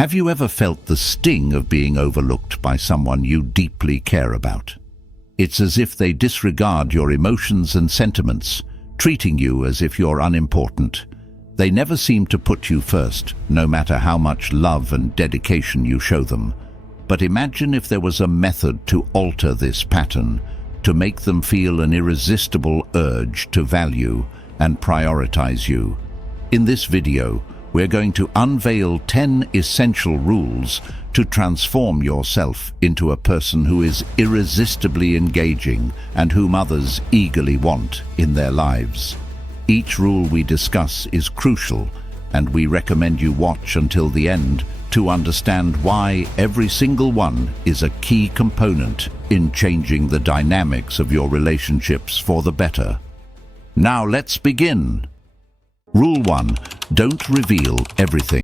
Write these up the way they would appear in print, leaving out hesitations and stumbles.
Have you ever felt the sting of being overlooked by someone you deeply care about? It's as if they disregard your emotions and sentiments, treating you as if you're unimportant. They never seem to put you first, no matter how much love and dedication you show them. But imagine if there was a method to alter this pattern, to make them feel an irresistible urge to value and prioritize you. In this video, we're going to unveil 10 essential rules to transform yourself into a person who is irresistibly engaging and whom others eagerly want in their lives. Each rule we discuss is crucial, and we recommend you watch until the end to understand why every single one is a key component in changing the dynamics of your relationships for the better. Now let's begin. Rule 1. Don't reveal everything.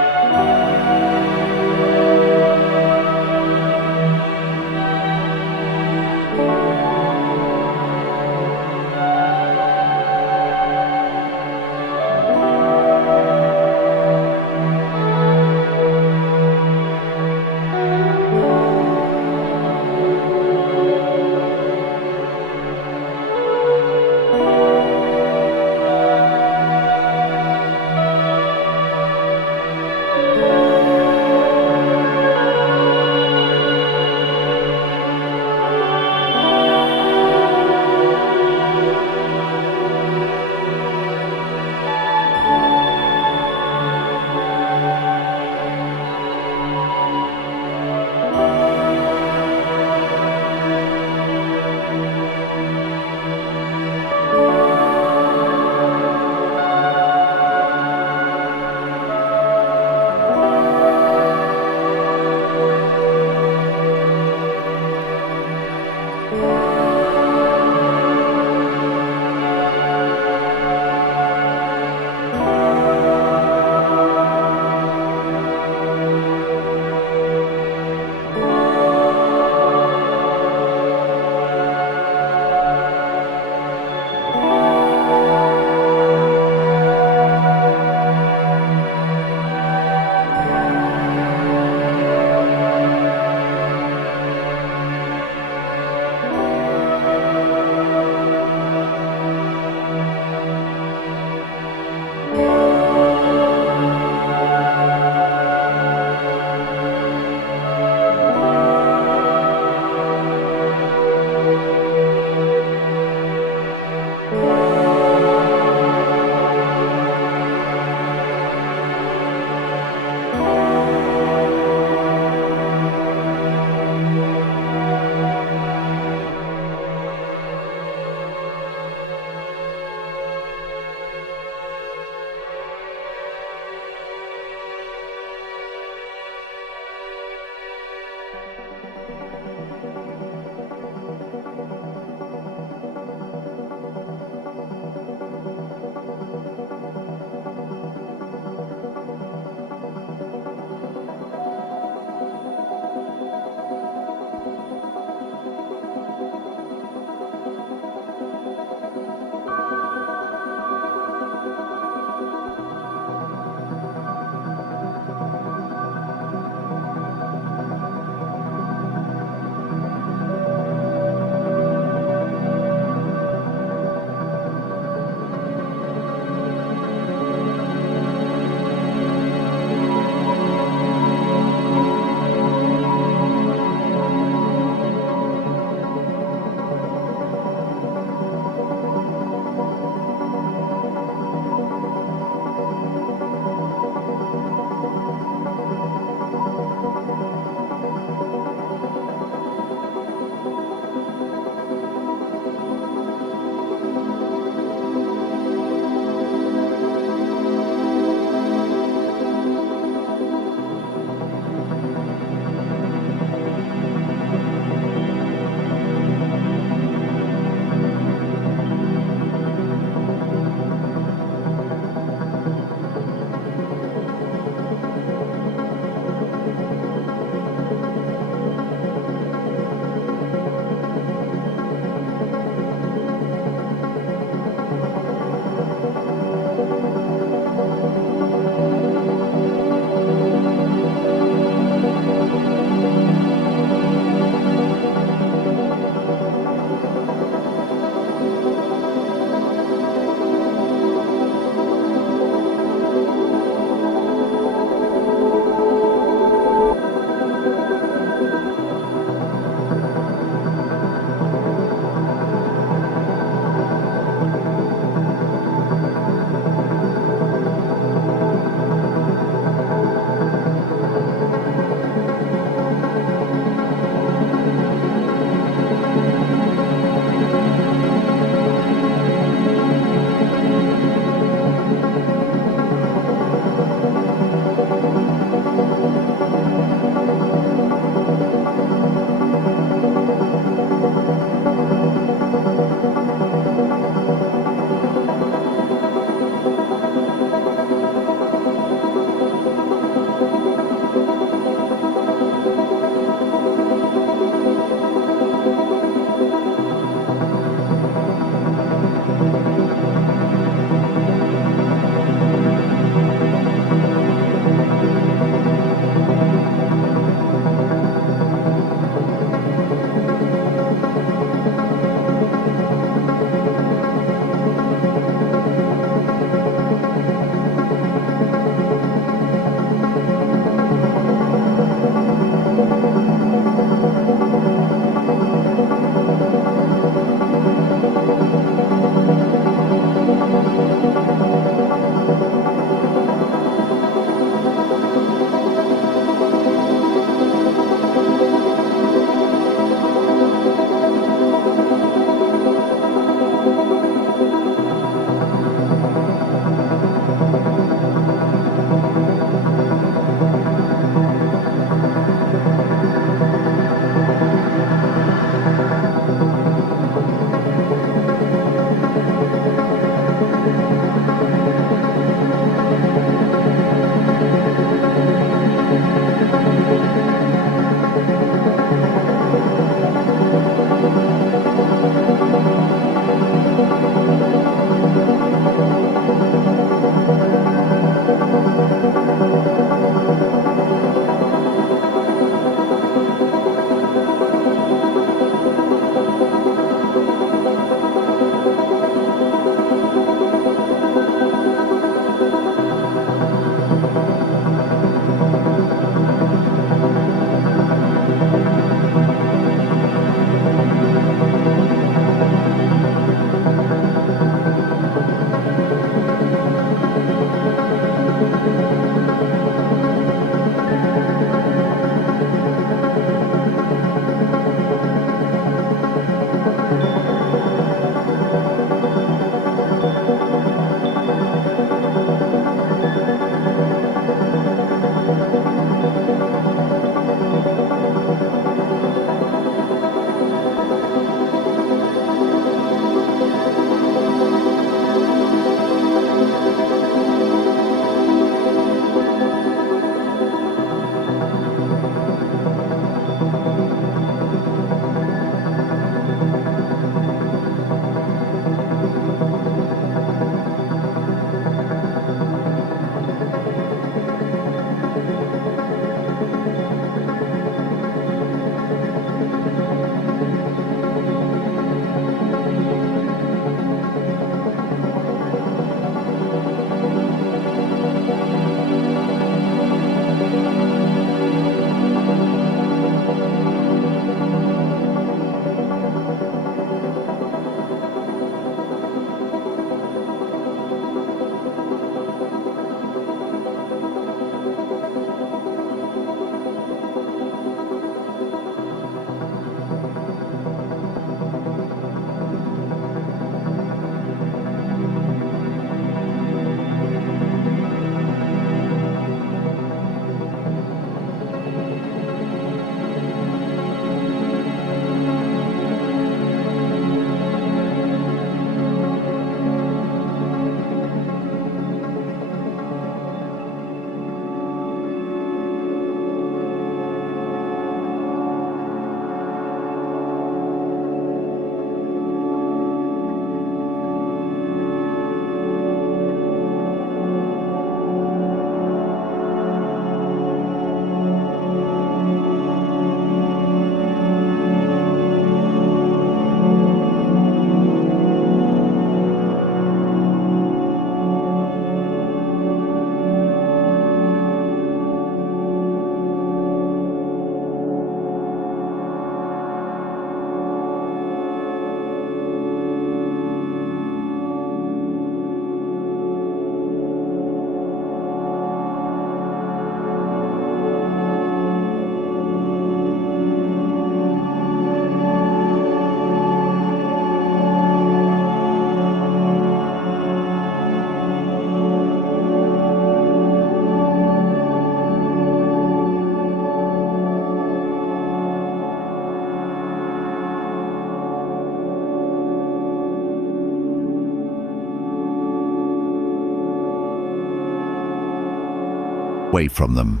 away from them.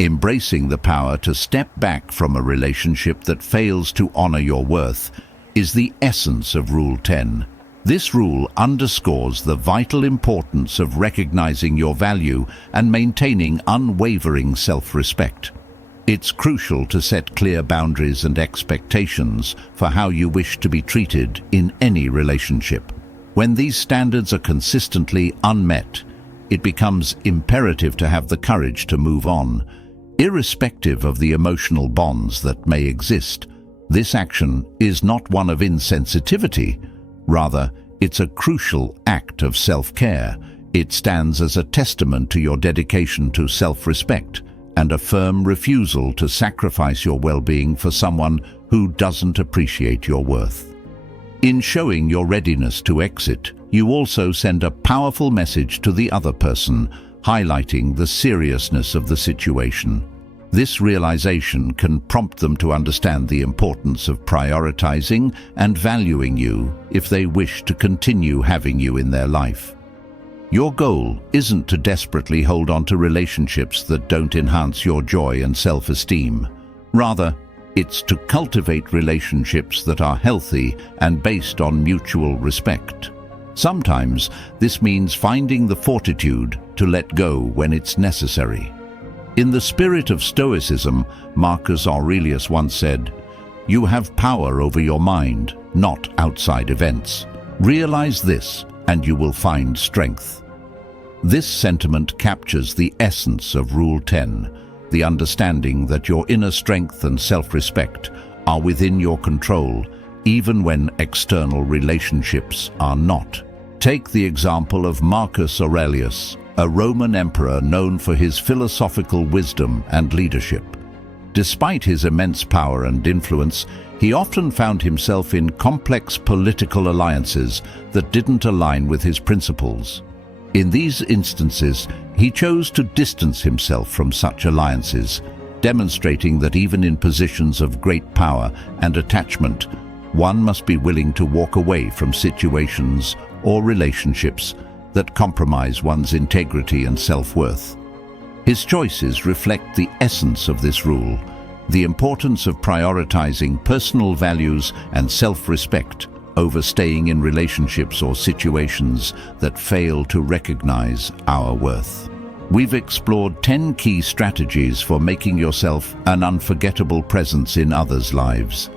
Embracing the power to step back from a relationship that fails to honor your worth is the essence of Rule 10. This rule underscores the vital importance of recognizing your value and maintaining unwavering self-respect. It's crucial to set clear boundaries and expectations for how you wish to be treated in any relationship. When these standards are consistently unmet, it becomes imperative to have the courage to move on. Irrespective of the emotional bonds that may exist, this action is not one of insensitivity. Rather, it's a crucial act of self-care. It stands as a testament to your dedication to self-respect and a firm refusal to sacrifice your well-being for someone who doesn't appreciate your worth. In showing your readiness to exit, you also send a powerful message to the other person, highlighting the seriousness of the situation. This realization can prompt them to understand the importance of prioritizing and valuing you if they wish to continue having you in their life. Your goal isn't to desperately hold on to relationships that don't enhance your joy and self-esteem. Rather, it's to cultivate relationships that are healthy and based on mutual respect. Sometimes this means finding the fortitude to let go when it's necessary. In the spirit of Stoicism, Marcus Aurelius once said, "You have power over your mind, not outside events. Realize this, and you will find strength." This sentiment captures the essence of Rule 10, the understanding that your inner strength and self-respect are within your control, even when external relationships are not. Take the example of Marcus Aurelius, a Roman emperor known for his philosophical wisdom and leadership. Despite his immense power and influence, he often found himself in complex political alliances that didn't align with his principles. In these instances, he chose to distance himself from such alliances, demonstrating that even in positions of great power and attachment, one must be willing to walk away from situations or relationships that compromise one's integrity and self-worth. His choices reflect the essence of this rule, the importance of prioritizing personal values and self-respect over staying in relationships or situations that fail to recognize our worth. We've explored 10 key strategies for making yourself an unforgettable presence in others' lives.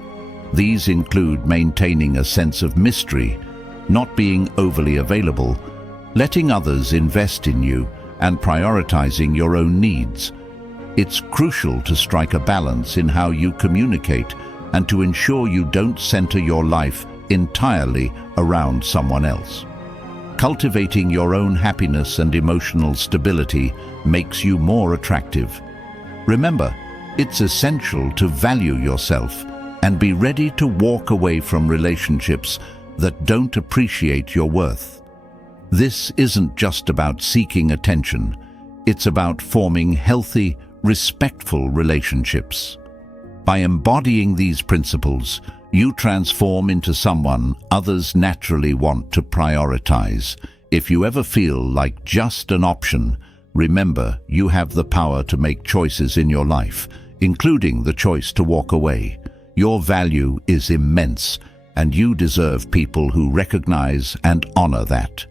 These include maintaining a sense of mystery, not being overly available, letting others invest in you, and prioritizing your own needs. It's crucial to strike a balance in how you communicate and to ensure you don't center your life entirely around someone else. Cultivating your own happiness and emotional stability makes you more attractive. Remember, it's essential to value yourself and be ready to walk away from relationships that don't appreciate your worth. This isn't just about seeking attention. It's about forming healthy, respectful relationships. By embodying these principles, you transform into someone others naturally want to prioritize. If you ever feel like just an option, remember you have the power to make choices in your life, including the choice to walk away. Your value is immense, and you deserve people who recognize and honor that.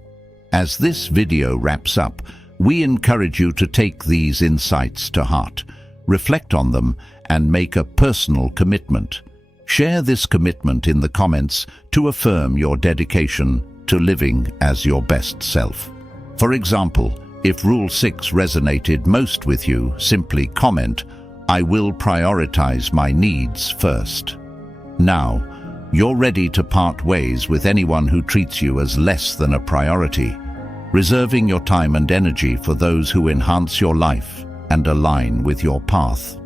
As this video wraps up, we encourage you to take these insights to heart, reflect on them, and make a personal commitment. Share this commitment in the comments to affirm your dedication to living as your best self. For example, if Rule 6 resonated most with you, simply comment, "I will prioritize my needs first." Now, you're ready to part ways with anyone who treats you as less than a priority, reserving your time and energy for those who enhance your life and align with your path.